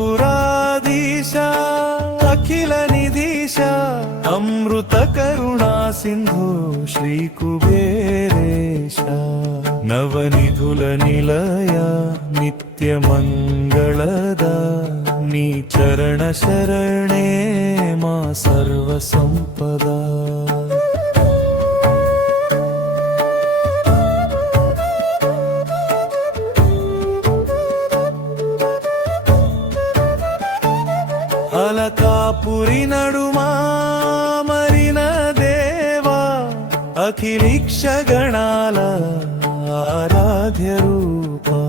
अलकापुराधीश अखिल निधीश अमृत करुणा सिंधु श्री कुबेरेश नवनिधुल निलय नित्य मंगलद नी चरण शरणे मा सर्व संपदा अलकापुरी नडुमा मरिन देवा अखिलीक्ष गणाला आराध्य रूपा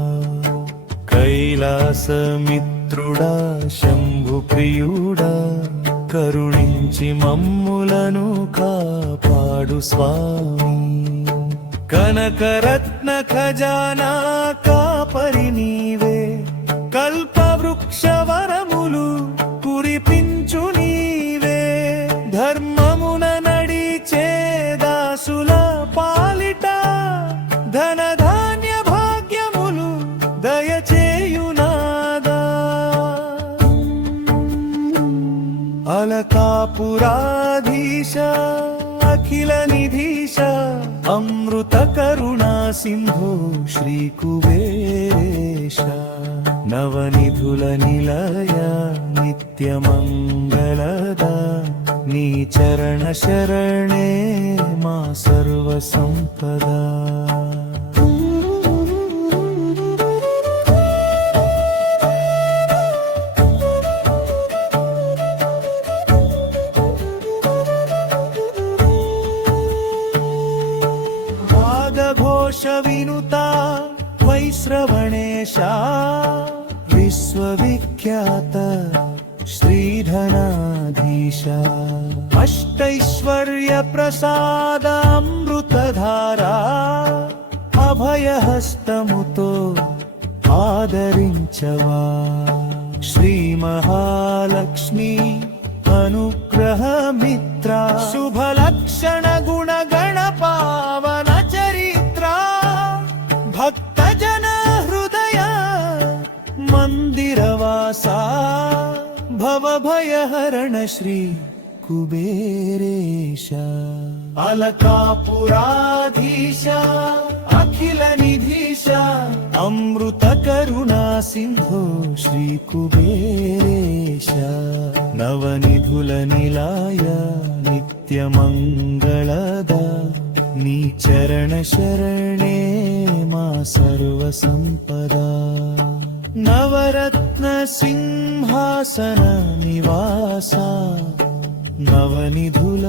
कैलास मित्रुडा शंभु प्रियुडा करुणिंचि मम्मुలను కాపాడు స్వామి కనకరత్న ఖజానా కాపరి నీవే కల్ప వృక్ష వరములు కురిపించు నీవే ధర్మమున నడిచే దాసుల పాలిట ధన ధాన్య భాగ్యములు దయచేయునాదా अलकापुराधीश अखिल निधीश अमृत करुणा सिंधु श्री कुबेरेश नवनिधुल निलय नित्य मंगलद नी चरण शरणे मा सर्व संपदा घोष विनुता वैश्रवणेशा विश्वविख्यात श्रीधनाधीशा अष्टैश्वर्य प्रसाद अमृतधारा अभयहस्तमुतो आदरिंचवा श्री महालक्ष्मी अनुग्रह मित्रा शुभ लक्षण गुण गण पावन भक्त जन हृदय मंदिरवासा भव भय हरण श्री कुबेरेश अलकापुराधीश अखिल निधीश अमृत करुणा सिंधु श्री कुबेरेश नवनिधुल निलय नित्य मंगलद नी चरण शरणे मा सर्व संपदा नवरत्न सिंहासन निवासा नवनिधुल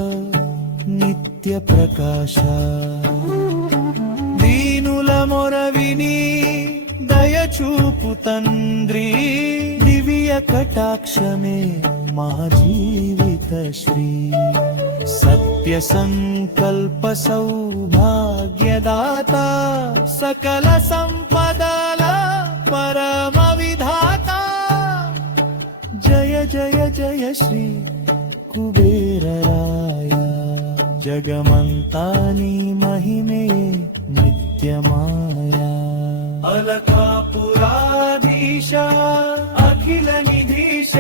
नित्य प्रकाशा दीनुल मोरविनी दय चूपु तंद्री दिव्य कटाक्ष में मा जीवित श्री सत्य संकल्प सौभाग्यदाता सकल संपदला परम विधाता जय जय जय श्री कुबेरराया जगमंतानी महिमे नित्यमाया अलकापुराधीशा अखिल निधीश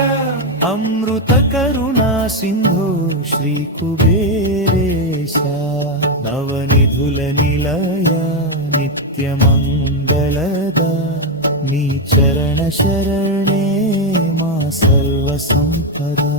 अमृत करुणा सिंधु श्री कुबेरेश नवनिधुल निलय नित्य मंगलद नी चरण शरणे मा सर्व संपदा